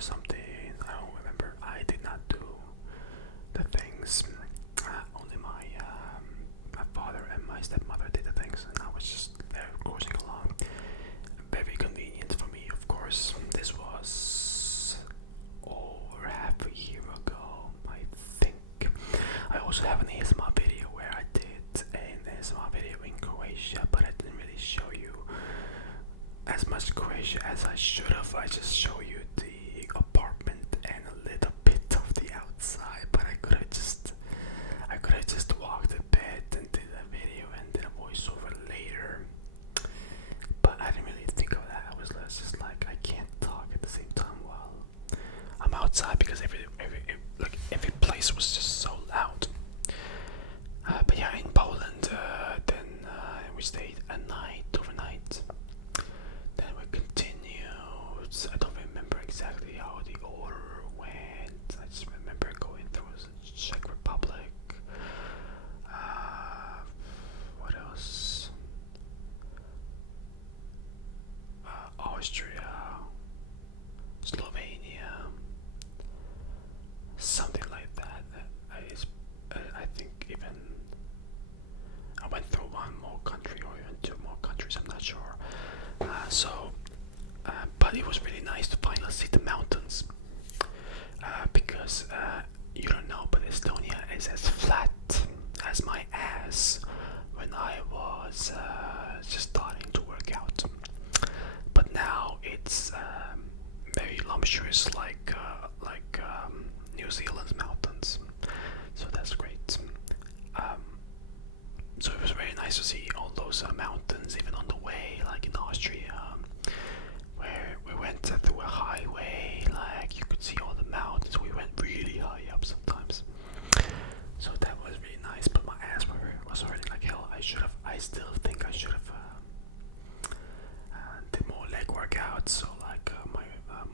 or something. I don't remember. I did not do the things. Only my father and my stepmother did the things, and I was just there cruising along. Very convenient for me, of course. This was over half a year ago, I think. I also have an ASMR video where I did an ASMR video in Croatia, but I didn't really show you as much Croatia as I should have. I just show you the apartment and a little bit of the outside, but I could have just walked a bit and did a video and did a voiceover later. But I didn't really think of that. I was just like, I can't talk at the same time while I'm outside because every place was just so loud. But yeah, in Poland, then we stayed a night overnight. Then we continued. I don't remember exactly how the order went. I just remember going through the Czech Republic. What else? Austria, Slovenia, something like that. I think even I went through one more country or even two more countries. I'm not sure. But it was really nice to finally see the mountains because you don't know, but Estonia is as flat as my ass when I was just starting to work out. But now it's very luxurious, like New Zealand's mountains. So that's great. So it was very nice to see all those mountains, even on the way, like in Austria, where we went through a highway. Like you could see all the mountains. We went really high up sometimes. So that was really nice. But my ass was hurting like hell. I still think I should have did more leg workouts, so like my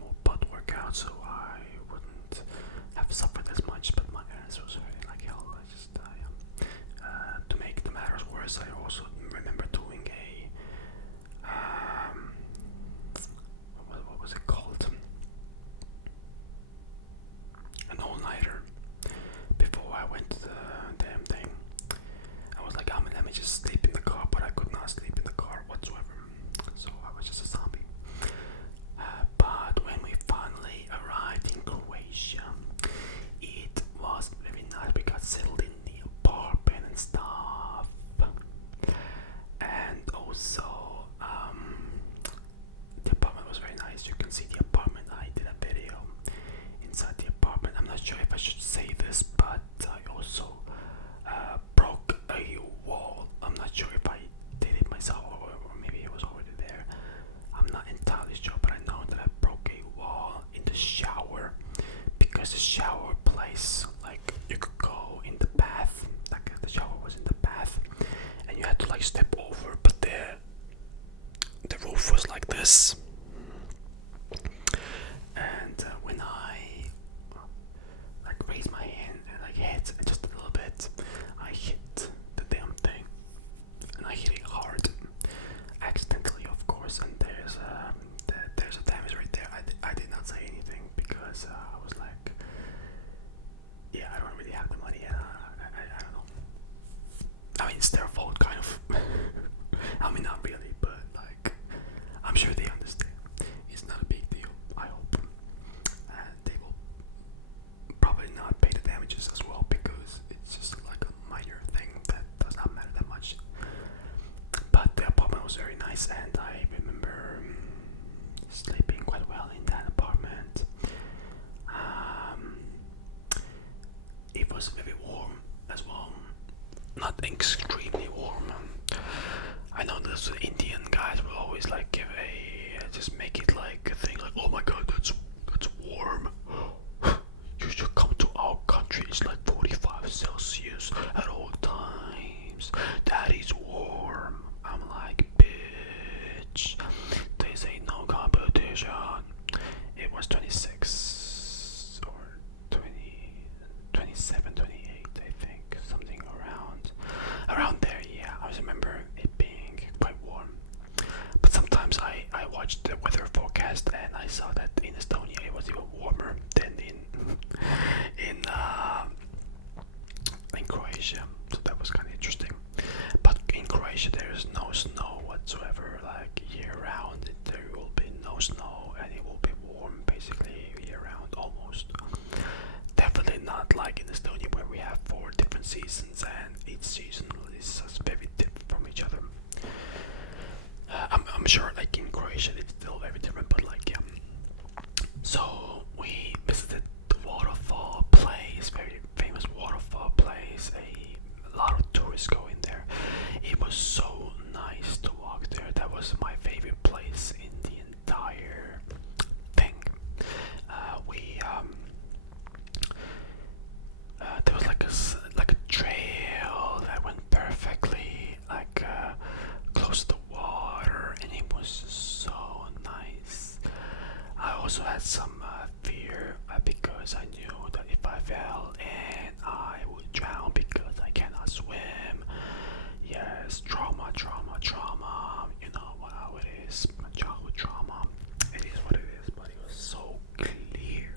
more butt workouts, so I wouldn't have suffered as much. But my ass was hurting like hell. To make the matters worse, I also remember doing a what was it called? An all-nighter. Before I went to the damn thing, I was like, let me just sleep in the car, but I could not sleep in the car whatsoever. So I was just a zombie. But when we finally arrived in Croatia, it was very nice. We got settled in the apartment and stuff. And also, the apartment was very nice. You can see the apartment. I did a video inside the apartment. I'm not sure if I should say this, but I also broke a wall. I'm not sure if I did it myself or maybe it was already there. I'm not entirely sure, but I know that I broke a wall in the shower because the shower place, like you could go in the bath, like the shower was in the bath, and you had to like step over, but the roof was like this. And when I like raised my hand and like hit just a little bit, I hit the damn thing, and I hit it hard, accidentally, of course. And there's a damage right there. I did not say anything because I was like, yeah, I don't really have the money, and I don't know. I mean, it's their fault, kind of. I mean, not really, but like, I'm sure they understand. It's not a big deal, I hope. They will probably not pay the damages as well because it's just like a minor thing that does not matter that much. But the apartment was very nice, and I remember sleeping quite well in that apartment. It was very warm as well, not extremely warm. I know those Indian guys will always like give just make it like a thing like, oh my god, that's warm. You should come to our country. It's like 45 Celsius at all times. That is warm. I'm like, bitch. This ain't no competition. It was 26 or 20, 27, 28, I think, something around there. Yeah, I remember it being quite warm. But sometimes I watched the weather forecast and I saw that in Estonia fear because I knew that if I fell and I would drown because I cannot swim. Yes, trauma, trauma, trauma. You know how it is. Childhood trauma. It is what it is, but it was so clear.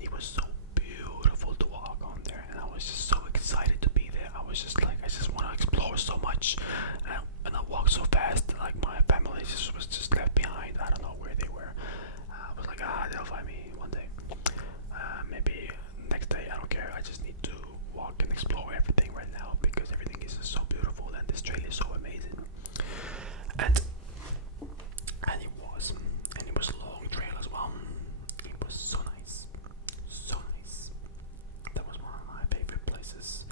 It was so beautiful to walk on there, and I was just so excited to be there. I was just like, I just want to explore so much, and I walked so fast. Like my family just was just left behind. I don't know where they were. I was like, they'll find me one day. Maybe next day. I don't care. I just need to walk and explore everything right now because everything is just so beautiful and this trail is so amazing. And it was a long trail as well. It was so nice, so nice. That was one of my favorite places.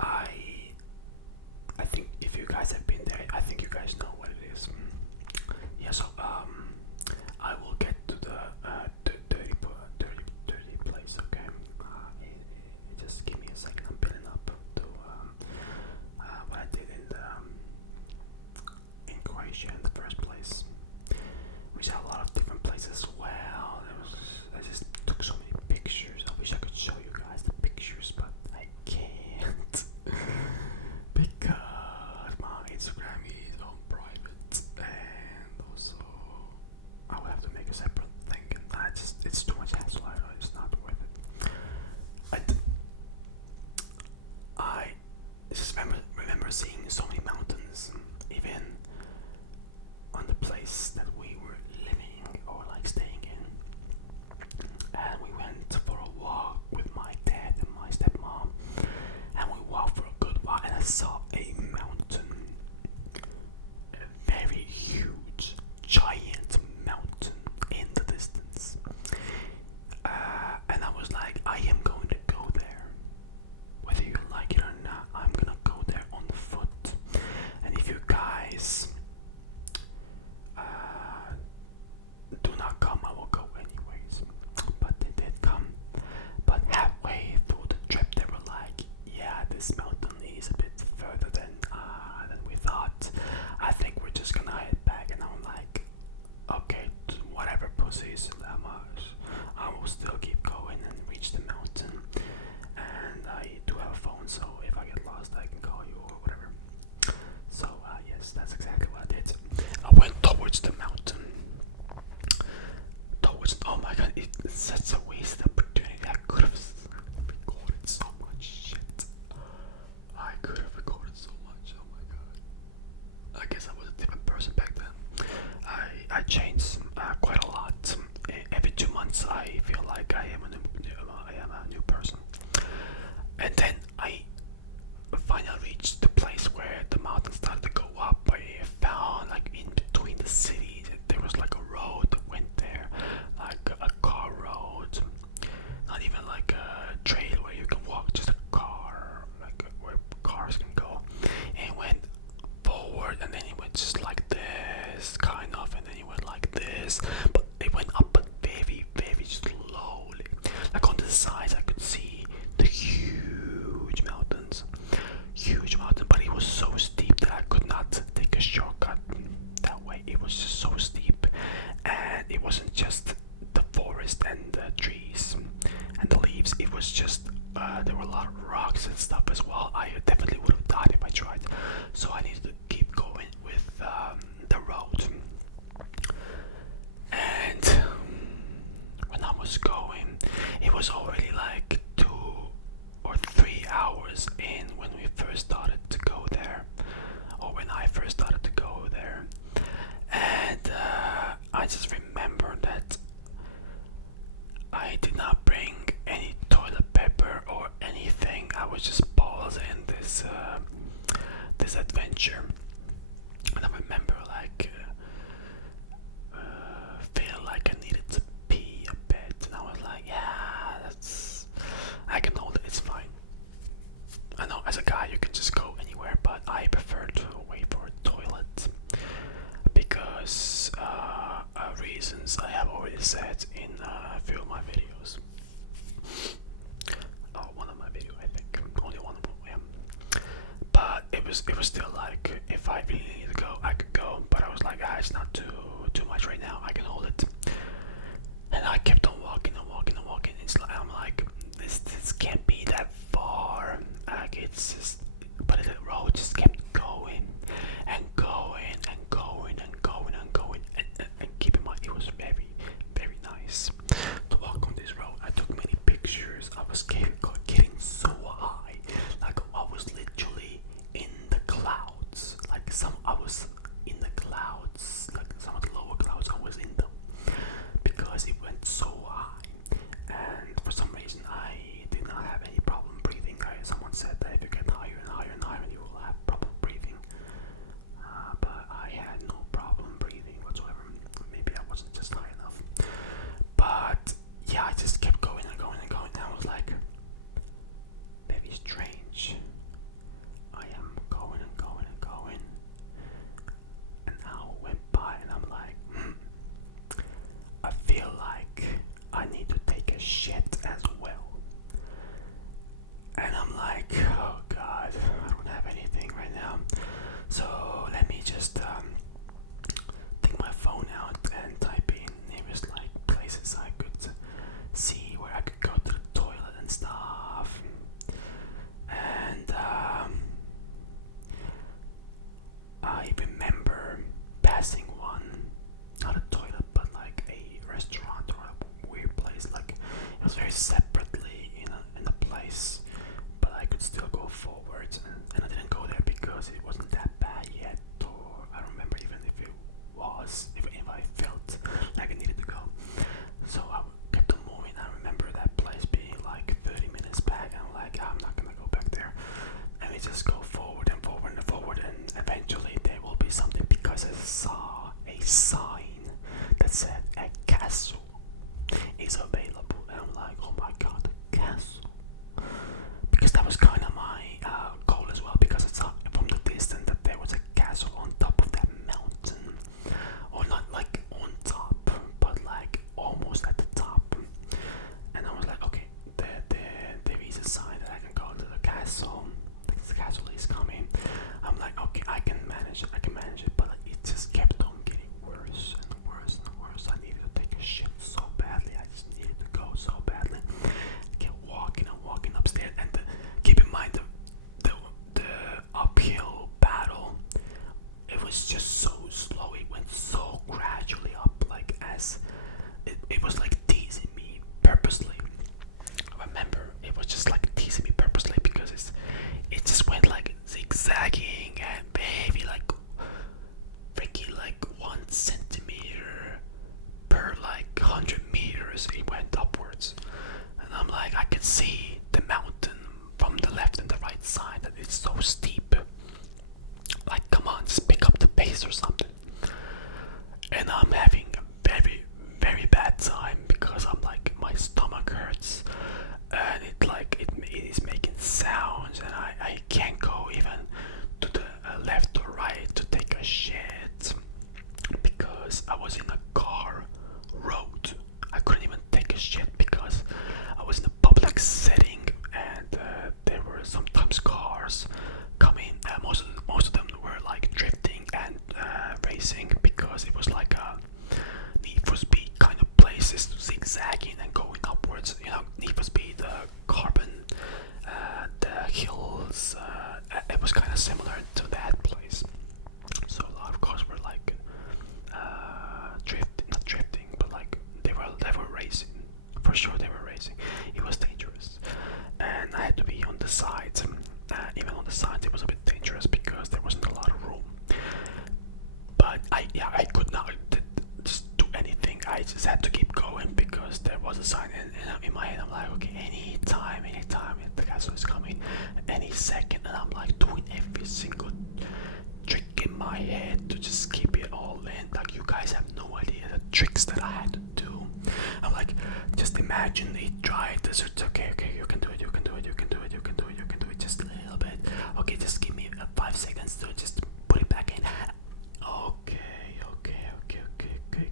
I think if you guys have been there, I think you guys know what it is. Yeah, so I will get to the dirty place. Okay, just give me a second. I'm building up to what I did in Croatia in the first place. We saw a lot of different places as well. I just took so many pictures. I wish I could show you guys the pictures, but I can't because my Instagram is on private, and also I will have to make a separate thing. And it's too much hassle. It's not worth it. I just remember seeing so many mountains, even on the place that we were living or like staying in. And we went for a walk with my dad and my stepmom, and we walked for a good while, and I saw a mountain, a very huge, giant mountain in the distance. And I was like, I am going to go there. Whether you like it or not, I'm gonna go there on foot. And if you guys do not come, I will go anyways. But they did come. But halfway through the trip, they were like, yeah, this mountain is a bit further than we thought. I think we're just gonna head back. And I'm like, okay, whatever, pussies. I will still keep going and reach the mountain. And I do have a phone, so if I get lost, I can call you or whatever. So yes, that's exactly what I did. I went towards the mountain. Oh my god, it's such a wasted opportunity. I could have recorded so much shit. I could have recorded so much. Oh my god. I guess I was a different person back then. I changed quite a lot. Every 2 months, I feel like I am a new person. And then I finally reached the place where the mountain started to go up. I found like in between the cities, there was like a road that went there, like a car road, not even like a trail where you can walk, just a car, like where cars can go. And it went forward, and then it went just like this, kind of, and then it went like this, but it went up, but very, very slowly. Like on the sides, I could see the huge mountains, but it was so steep that I could not take a shortcut that way. It was just so steep, and it wasn't just the forest and the trees and the leaves. It was just there were a lot of rocks and stuff as well. I definitely would have died if I tried. So I needed to keep going with the road. And when I was going, it was already like 2 or 3 hours in when we first started to go there, or when I first started to go there. And I just remember that I did not bring any toilet paper or anything. I was just pausing this adventure, and I remember like feel like I needed to pee a bit, and I was like, yeah, I can hold it, it's fine. I know as a guy you can just go anywhere, but I prefer to wait for a toilet because reasons I have already said in a few of my videos. Oh, one of my videos, I think. Only one of them, yeah. But it was still like, if I really need to go, I could go. But I was like, it's not too much right now. I can hold it. place to walk on this road. I took many pictures. I was getting so high, like I was literally in the clouds. Like I was in the clouds, like some of the lower clouds. I was in them because it went so high, and for some reason I did not have any problem breathing. Someone said that if you get higher and higher and higher, you will have problem breathing. But I had no problem breathing whatsoever. Maybe I wasn't just high enough. But yeah, I just kept going and going and going. And I was like, very strange. I am going and going and going. An hour went by and I'm like, I feel like I need to take a shit as well. And I'm like, oh god, I don't have anything right now. So let me just take my phone out and type in nearest like places I could see where I could go to the toilet and stuff. And I remember passing one, not a toilet, but like a restaurant or a weird place. Like it was very separately in a place, but I could still go forward. And I didn't go there because it wasn't that bad yet, or I don't remember even if it was, if I felt like I needed to go. So I kept on moving. I remember that place being like 30 minutes back, and I'm like, I'm not gonna go back there. And we just go forward and forward and forward, and eventually there will be something because I saw a sign that said a castle is available, and I'm like, oh my god, a castle. Because that was kind of my goal as well, because I saw from the distance that there was a castle on top of that mountain, or not like on top, but like almost at the top. And I was like, okay, there is a sign that I can go to the castle. The castle is coming. I'm like, okay, I can manage it, but like, it just kept on getting worse and worse and worse. I needed to take a shit so badly. I just needed to go so badly. I kept walking and walking upstairs, and keep in mind the uphill battle, it was just so slow. It went so gradually up, like as it was like teasing me purposely. I remember it was just like teasing me purposely because it just went like zigzagging and maybe like freaking like 1 centimeter per like 100 meters. It went upwards, and I'm like, I can see the mountain from the left and the right side, that it's so steep. Like, come on, just pick up the pace or something. And I'm having a very, very bad time because I'm like, my stomach hurts, and it is making sounds, and I can't go even to the left or right to take a shit because I was in a car road. I couldn't even take a shit because I was in a public setting, and there were sometimes cars coming. Most of them were like drifting and racing because it was like a Need for Speed kind of places, zigzagging and going upwards. You know, Need for Speed, Carbon, the hills. It was kind of similar to that place. So a lot of cars were like not drifting, but like they were racing. For sure, they were racing. It was dangerous, and I had to be on the sides. Even on the sides, it was a bit dangerous because there wasn't a lot of room. But I could not just do anything. I just had to keep going because there was a sign, and in my head I'm like, okay, anytime the castle is coming, any second, and I'm like doing every single trick in my head to just keep it all in. Like, you guys have no idea the tricks that I had to do. I'm like, just imagine a dry desert. Okay, you can do it, just a little bit. Okay, just give me 5 seconds to just put it back in. Okay,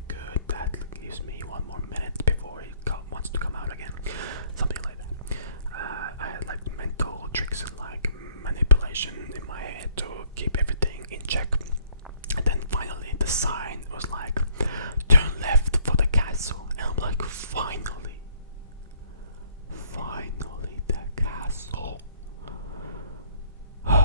good. That gives me 1 more minute before it wants to come out again. Something like that. I had like mental tricks and like manipulation in my head to keep everything in check. And then finally the sign was like, turn left for the castle. And I'm like, finally the castle. Yes.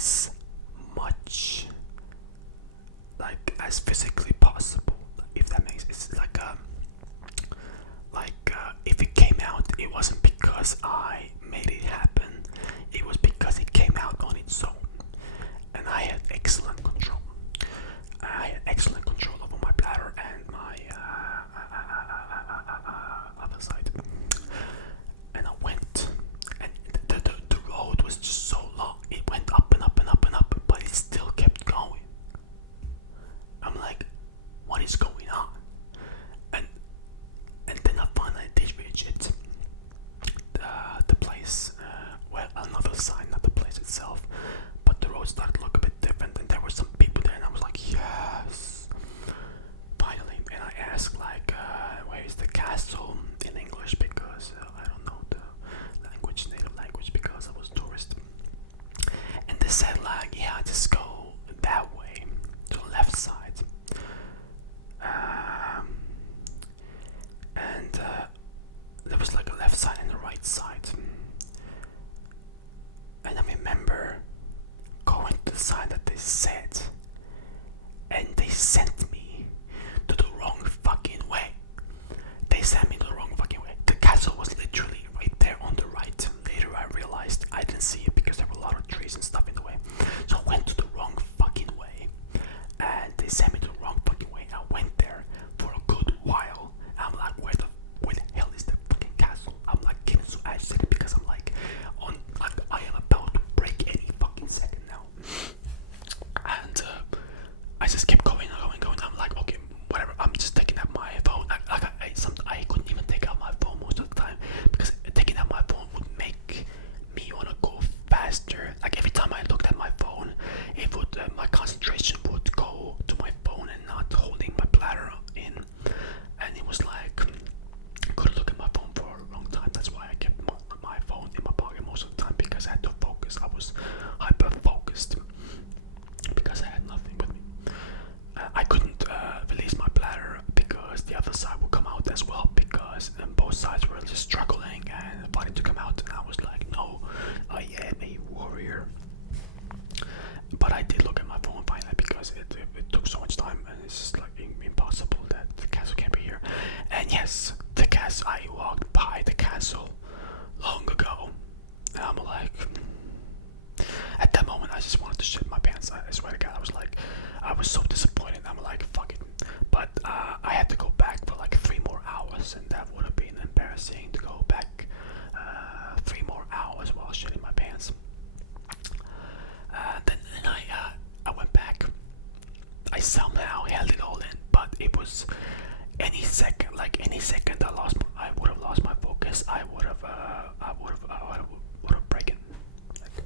as much like as physically possible, if that makes it's like if it came out, it wasn't because I made it happen, it was because it came out on its own. And I had excellent control. I had excellent control over my bladder and my other side. And I went, and the road was just so long. It went up and up and up and up, but it still kept going. I'm like, what is going on? And then I finally did reach it. The place, well, another sign, not the place itself, but the road started to look a bit different, and there were some people there, and I was like, yes, finally. And I asked like, where is the castle in English, because I don't know the language, native language, because I was a tourist. And they said like, yeah, just go that way to the left side. And there was like a left side and a right side. And I remember going to the side that they said, and they sent me to the wrong fucking way. They sent me to the wrong fucking way. The castle was literally right there on the right. Later I realized I didn't see it because there were a lot of trees and stuff in the way. So I went to the wrong fucking way, and they sent me to the wrong fucking way. I went there for a good while. I'm like, where the hell is the fucking castle? I'm like getting so agitated because I'm like, I am about to break any fucking second now. And I just kept going. I'm like, okay, whatever. I'm just taking out my phone. I couldn't even take out my phone most of the time, because taking out my phone would make me want to go faster. Like every time I looked at my phone, it would my concentration would go to my phone and not holding my bladder in. And it was like, I couldn't look at my phone for a long time. That's why I kept my phone in my pocket most of the time, because I had to focus. I was hyper focused because I had nothing with me. I couldn't release my bladder because the other side would come out as well, because both sides were just struggling and fighting to come out. And I was like, no, I am a warrior. But I did look at my phone finally, because it took so much time, and it's just like impossible that the castle can't be here. And yes, the castle, I walked by the castle long ago, and I'm like, at that moment I just wanted to shit my pants. I swear to God, I was so disappointed. I'm like, fuck it. But I had to go back for like 3 more hours, and that would have been embarrassing to go back 3 more hours while shitting my pants. Then I went back. I somehow held it all in, but it was any second I would have lost my focus. I would have broken. Like,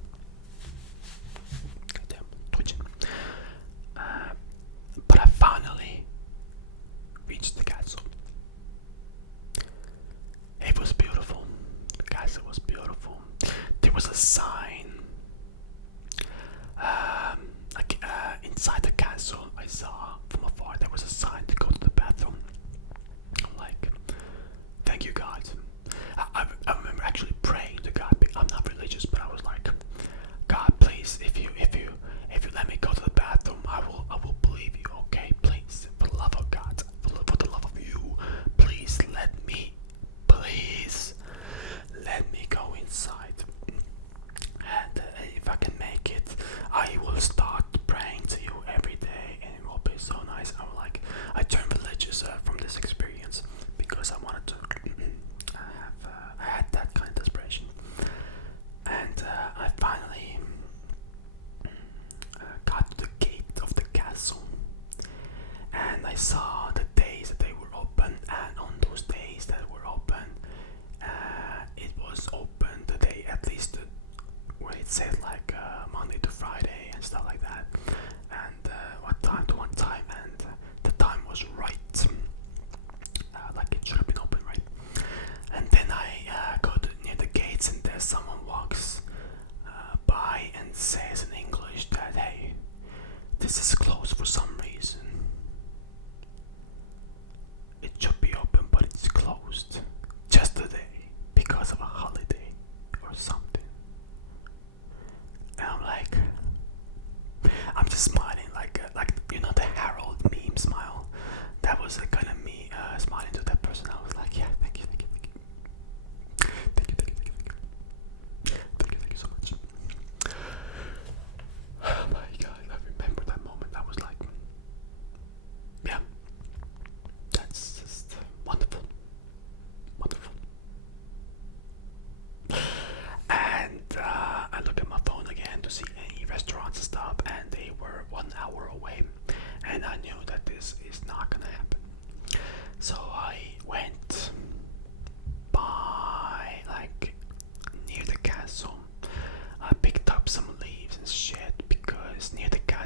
goddamn, twitching. But I finally reached the castle. It was beautiful. The castle was beautiful. There was a sign. Inside the castle, I saw from afar there was a sign to go to the bathroom. I'm like, thank you, God. I remember actually praying to God. I'm not religious, but I was like, God, please, if you let me go to the bathroom, I will believe you. Okay, please, for the love of God, for the love of you, please let me go inside. And if I can make it, I will start praying to you every day, and it will be so nice. I turned religious from this experience, because I wanted to I had that kind of desperation. And I finally got to the gate of the castle, and I saw the days that they were open, and on those days that were open, it was open the day, at least where it said like Monday to Friday and stuff like that, and what time to what time, and the time was right, like it should have been open, right? And then I go to near the gates, and there's someone walks by and says in English that, hey, this is closed for some reason. It should be open, but it's closed just today because of a holiday or something. And I'm like,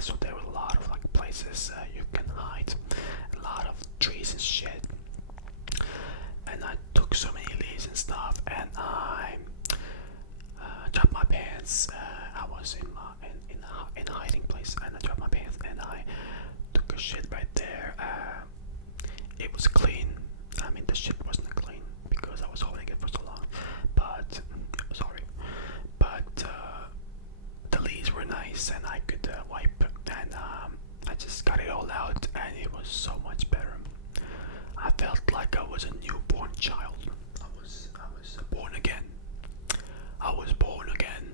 so there were a lot of like places you can hide, a lot of trees and shit. And I took so many leaves and stuff, and I dropped my pants. I was in a hiding place, and I dropped my pants, and I took a shit right there. It was clean. I mean, the shit wasn't clean because I was holding it for so long. But sorry, but the leaves were nice, and I could wipe, and I just got it all out, and it was so much better. I felt like I was a newborn child. I was born again. I was born again.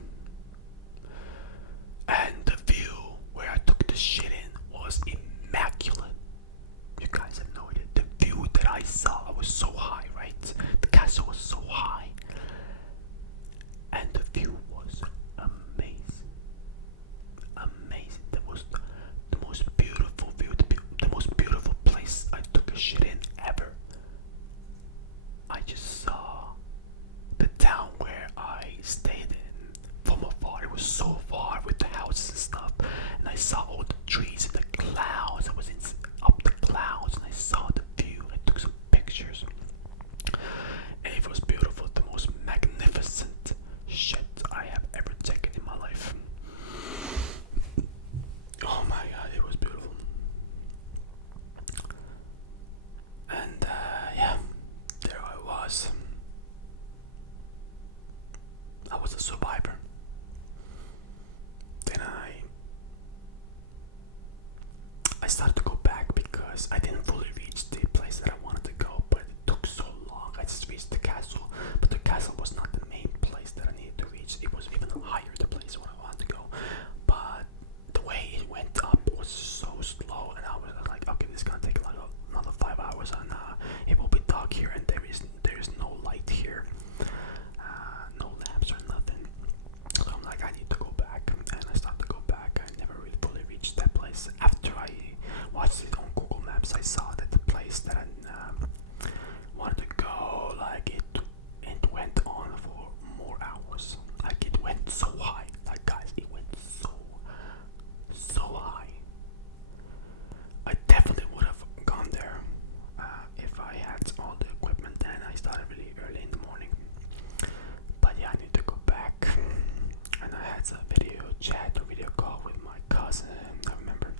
And the view where I took the shit in was immaculate. You guys have no idea. The view that I saw, I was so high, right? The castle was so high. And the view was amazing. Amazing. That was the most beautiful view, the most beautiful place I took a shit in ever. I just saw the town where I stayed in from afar. It was so far with the houses and stuff, and I saw all the trees and the clouds. I was up the clouds, and I saw the view. I took some pictures, and it was beautiful. The most magnificent shit I have ever taken in my life. Oh my god, it was beautiful. And yeah, there I was. I was a survivor. Then I started to go back because I didn't fully reach the place that I wanted to go, but it took so long. I just reached the castle, but the castle was not the main place that I needed to reach. It was even higher, the place where I wanted to go. But the way it went up was so slow, and I was like, okay, this is gonna take another 5 hours, and it will be dark here, and there is no light here, no lamps or nothing. So I'm like, I need to go back, and I started to go back. I never really fully reached that place. After I watched it on Google Maps, I saw that the place that I wanted to go, like it went on for more hours. Like it went so high. Like guys, it went so high. I definitely would have gone there if I had all the equipment, and I started really early in the morning. But yeah, I need to go back, and I had a video chat or video call with my cousin. I remember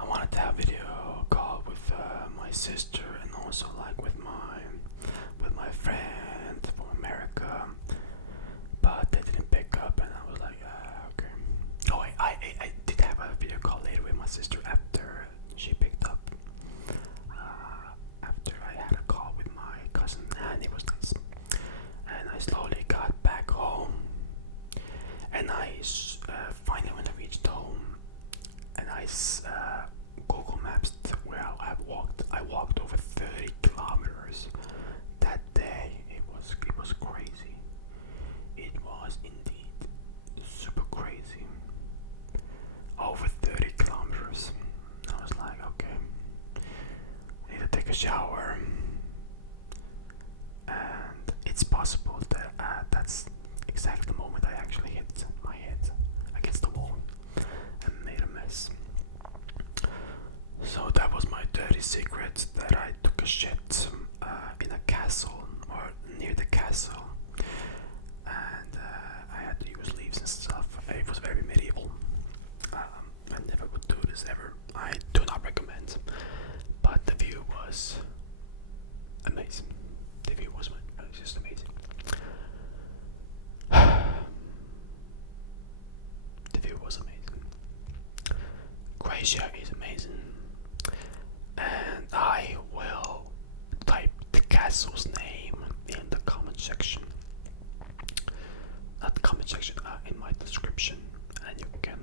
I wanted to have a video call with my sister, and also like with my friend from America, but they didn't pick up, and I was like, okay. Oh, I did have a video call later with my sister after she picked up. After I had a call with my cousin, and it was nice. And I slowly got back home, and I finally, when I reached home, and I Google Maps where I walked over 30 kilometers that day. It was crazy. It was indeed super crazy. Over 30 kilometers. I was like, okay, I need to take a shower. And it's possible that that's exactly the moment I actually hit my head against the wall and made a mess. So that was my dirty secret, that I took a shit in a castle, or near the castle, and I had to use leaves and stuff. It was very medieval. I never would do this ever. I do not recommend, but the view was amazing. The view was just amazing. The view was amazing. Croatia is amazing. And I will type the castle's name in the comment section. Not the comment section, in my description. And you can